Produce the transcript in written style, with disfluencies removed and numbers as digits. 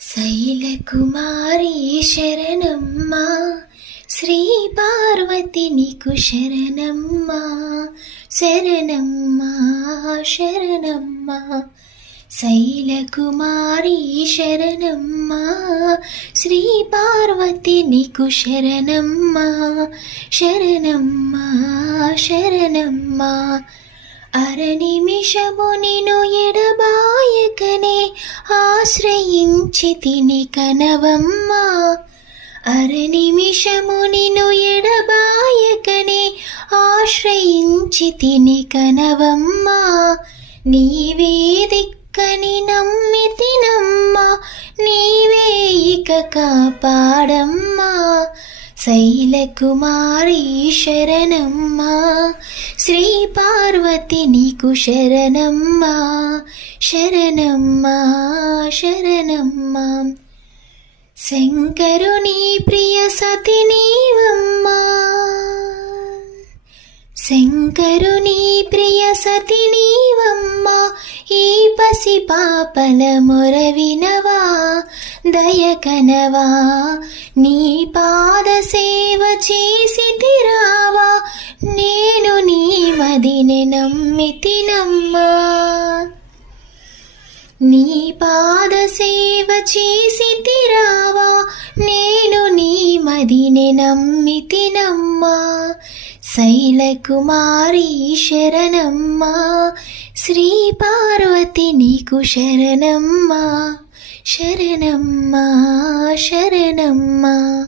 శైలకుమారి శరణమ్మా, శ్రీ పార్వతి నీకు శరణమ్మా, శరణమ్మా శరణమ్మా. శైలకుమారి శరణమ్మా, శ్రీ పార్వతి నీకు శరణమ్మా, శరణమ్మా శరణమ్మా. అరనిమిషము నిను ఎడబాయకనే ఆశ్రయించి తిని కనవమ్మా, అరనిమిషము నిను ఎడబాయకనే ఆశ్రయించి తిని కనవమ్మా. నీవే దిక్కని నమ్మితినమ్మా, నీవే ఇక కాపాడమ్మా. శైలకుమారి శరణమ్మా, శ్రీ పార్వతి నీకు శరణమ్మా, శరణమ్మా శరణమ్మా. శంకరుని ప్రియ సతి నీవమ్మా, శంకరుని ప్రియ సతి నీవమ్మా. ఈ పసి పాపల మొర వినవా, దయకనవా. నీ పాద సేవ చేసి తిరావా, నేను నీ మదిని నమ్మితినమ్మా. నీ పాద సేవ చేసి తిరావా, నేను నీ మదిని నమ్మితినమ్మా. శైలకుమారి శరణమ్మా, శ్రీ పార్వతి నీకు శరణమ్మా, శరణమ్మా శరణమ్మా.